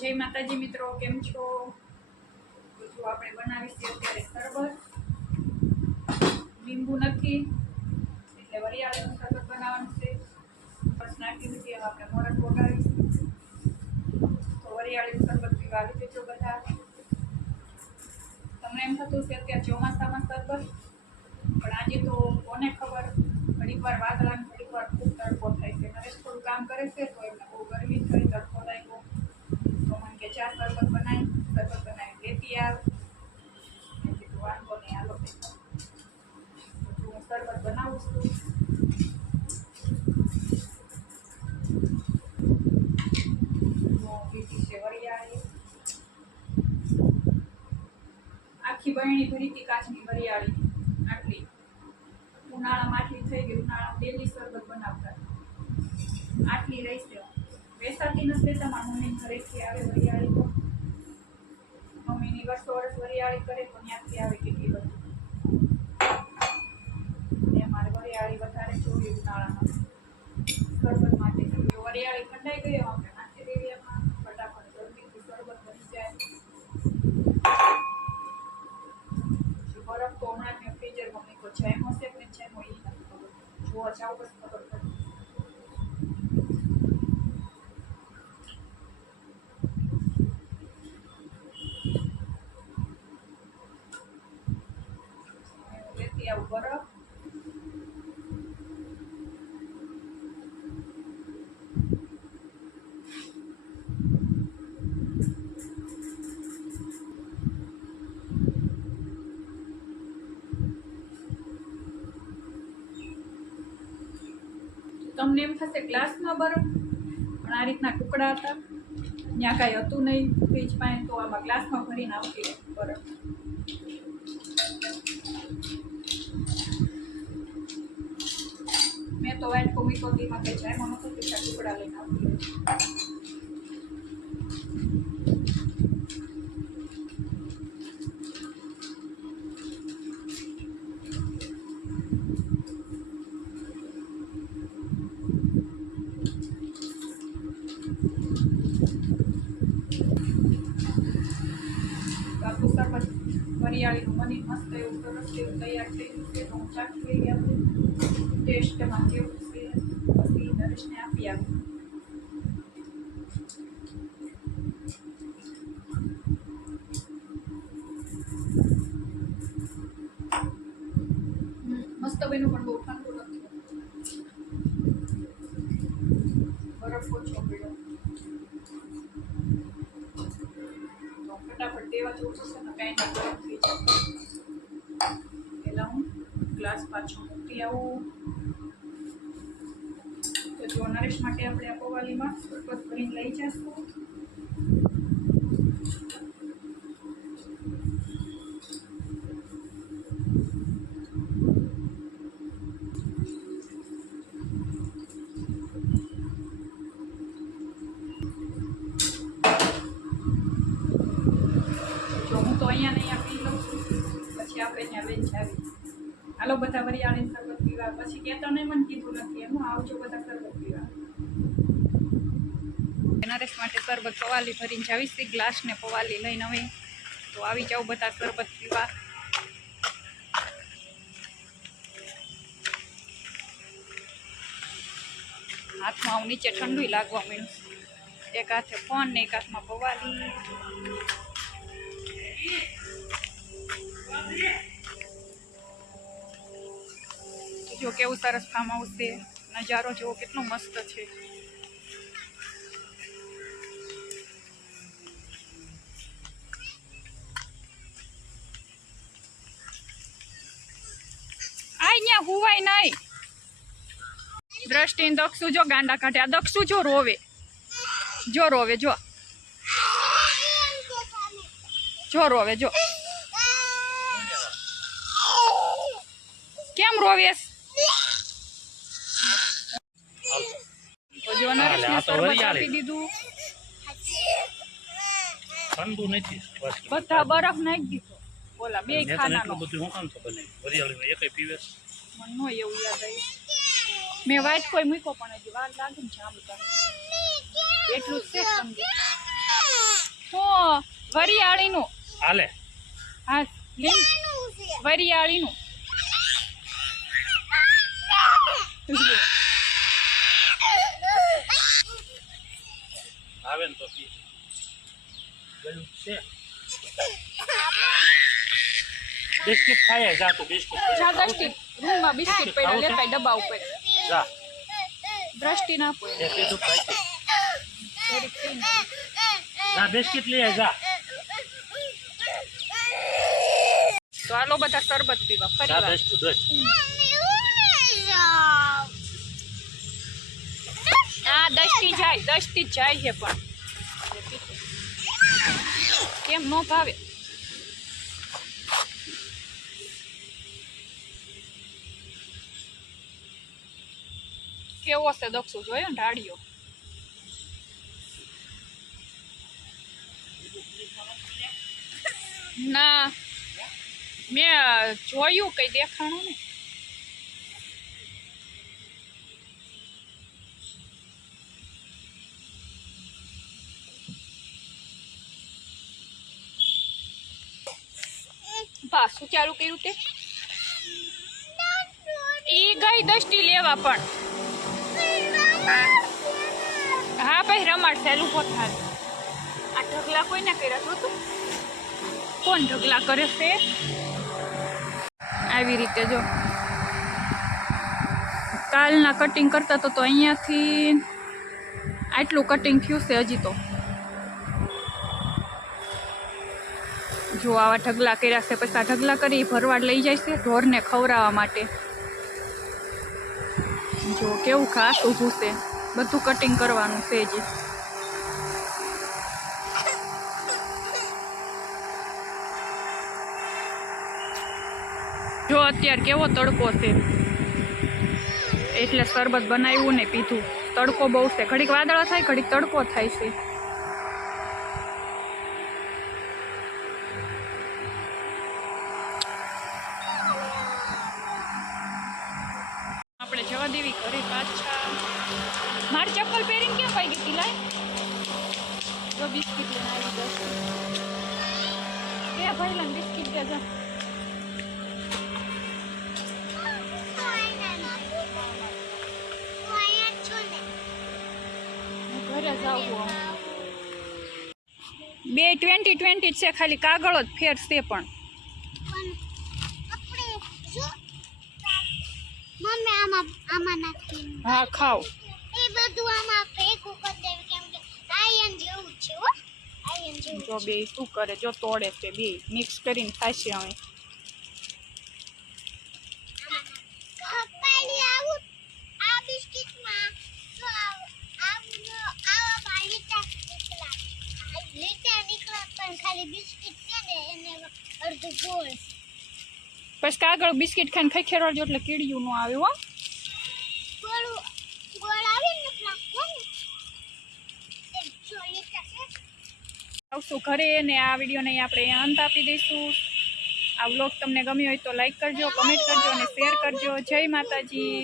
जय माताजी मित्रों, केम छो? तो जो आपणे बनावीશું અત્યારે શરબત, લીંબુ નથી એટલે વરિયાળીનું શરબત બનાવવાનું છે. બસ નાખી દીધી. હવે આપણે મોરસ વગાડીશું. તો વરિયાળીનું શરબત પીવા આવી જજો બધા. તમને એમ થતું છે અત્યારે ચોમાસામાં શરબત, પણ આજે તો કોને ખબર, ઘડીક વાર વાદળા ને ઘડીક વાર ખૂબ તડકો થાય છે. નરેશ થોડું કામ કરે છે તો એમને બહુ ગરમી થઈ, તડકો લાગ્યો તો મને કે ચા શરબત બનાવી લેતી આવ. મેં કીધું વાંધો નહીં, હાલો હું શરબત બનાવું છું. બીજી છે વરિયાળી, આખી બરણી ભરી હતી કાચની વરિયાળી આટલી. ઉનાળામાં આટલી થઈ ગઈ. ઉનાળામાં ડેલી શરબત બનાવતા, આટલી રહી છે. વેસાતી નથી લેતા, મારા મમ્મી ઘરેથી આવે વરિયાળી. તો મમ્મીની વર્ષો વર્ષ વરિયાળી કરે તો ત્યાંથી આવે કેટલી બધી. મારે વરિયાળી વધારે જોઈએ ઉનાળામાં શરબત માટે. વરિયાળી ઠંડાઈ ગઈ, આપણે નાખી દેવી એમાં ફટાફટ, જલ્દીથી શરબત બની જાય. બરફ તો હમણાં મેં ફ્રીઝરમાં મૂકો, જામ્યો છે કે જામ્યો એ નથી ખબર. જોવા જાવ બસ ખબર પડે. લેતી આવું બરફ. તમને એમ થશે ગ્લાસમાં બરફ, પણ આ રીતના ટુકડા હતા, ત્યાં કાંઈ હતું નહીં ફ્રીજ પાસે, તો આમાં ગ્લાસમાં ભરીને આવતી બરફ. મેં તો વાઇટ કોમી કોતીમાં કંઈ જાય મને નથી, ત્યાં ટુકડા લઈને આવતી. શરબત વરિયાળીનું બની મસ્ત એવું સરસ એવું તૈયાર થઈ ગયું છે. તો હું ચાખી લઈ આપણે ટેસ્ટમાં કેવું છે, પછી નરેશને આપી આવી. મસ્ત બન્યું, પણ બહુ ઠંડુ નથી, બરફ ઓછો પડ્યો. ફટાફટ દેવા જેવું થશે ને, કાંઈ ના ગરમ થઈ જાય. પહેલાં હું ગ્લાસ પાછો મૂકી આવું. તો જો નરેશ માટે આપણે આ પવાલીમાં શરબત ભરીને લઈ જઈશું. અહીંયા નહીં આપી લઉં છું, પછી આપણે ત્યાં લઈ જાવી. હાલો બધા વરિયાળી શરબત પીવા. પછી કહેતા નહીં, મને કીધું નથી એમ, આવજો બધા શરબત પીવા. નરેશ માટે શરબત પવાલી ભરીને જાવીશ, ગ્લાસ ને પવાલી લઈને. હવે તો આવી જાઓ બધા શરબત પીવા. હાથમાં હું નીચે ઠંડુ લાગવા મળ્યું. એક હાથે ફોન ને એક હાથમાં પવાલી. જો કેવું સરસ ફાર્મ હાઉસ છે, નજારો જો કેટલો મસ્ત છે. અહીંયા હુવાય નહીં. દ્રષ્ટિ દક્ષુ જો ગાંડા કાઢ્યા. દક્ષુ જો રોવે, જો રોવે, જો જો રોવે, જો કેમ રોવેસ? તો જો નરેશને શરબત આપી દીધું. ઠંડુ નથી, બધા બરફ નાખી દીધો. બોલા બે ખાનાનો બધું હું કામ તો બને વરિયાળીમાં એકય પીવે મને નો એવું યાદ આવ્યું. મેં વાઇટ કોઈ મૂક્યો, પણ હજી વાર લાગે ને જામ કરે એટલું જ છે. સમજી હું વરિયાળીનું હાલે હા વરિયાળીનું આવે ને તો પી ગળું છે બિસ્કિટ ખાય જા તું બિસ્કિટ જા દ્રષ્ટિ રૂમમાં બિસ્કિટ પડ્યા લેતા ડબ્બા ઉપર જા દ્રષ્ટિ ના જે કીધું ખાય છે. પડે જા બિસ્કિટ લઈ આય જા તો આલો બધા શરબત પીવા ફરી જા વાર. દસ આ દસથી જાય છે પણ કેમ નો ભાવે કેવો છે દક્ષુ જોયો ને ઢાળિયો ના મેં જોયું કઈ દેખાણું ને પાછું ચાલુ કર્યું તે ઈ ગઈ દષ્ટિ લેવા પણ હા ભાઈ રમાડ સહેલું પોત હાલ આ ઢગલા કોઈ ના કર્યા તો તું કોણ ઢગલા કરે છે આવી રીતે જો કાલના કટિંગ કરતા તો અહીંયાથી આટલું કટિંગ થયું છે હજી તો જો આવા ઢગલા કર્યા છે પછી આ ઢગલા કરી ભરવાડ લઈ જાય છે ઢોરને ખવડાવવા માટે જો કેવું ખાસ ઊભું છે બધું કટિંગ કરવાનું છે હજી જો અત્યારે કેવો તડકો છે એટલે શરબત બનાવ્યું ને પીધું તડકો બહુ છે ઘડીક વાદળા થાય ઘડીક તડકો થાય છે આપણે જવા દેવી ઘરે પાછા મારી ચપ્પલ પહેરીને ક્યાં પાઈ ગઈ લાય જો બિસ્કિટ લઈને આવી જશે એ ભાઈ લઈને બિસ્કિટ દેજો ઘરે જાવું 2020 છે ખાલી કાગળ જ ફેર છે પણ મમ્મી આમાં નાખી હા ખાઓ એ બધું આમાં ભેગું કરી દેવું કેમ કે આયન જેવું છે હો આયન જેવું જો બે શું કરે જો તોડે છે બે મિક્સ કરીને ખાશે હવે કપાઈ આવું આ બિસ્કિટમાં તો આવું આવા પાણીટા નીકળા પણ ખાલી બિસ્કિટ છે ને એને અડધું ગોળ પછી કાગળ બિસ્કિટ ખાઈને ખાઈ ખેરવાડજો એટલે કીડિયું ન આવે હો ગોળ આવે ને નાખવાનું એમ જોઈએ છે આવશું ઘરે ને આ વિડીયોને આપણે અહીંયા અંત આપી દઈશું આ વ્લોગ તમને ગમ્યો હોય તો લાઈક કરજો કમેન્ટ કરજો અને શેર કરજો જય માતાજી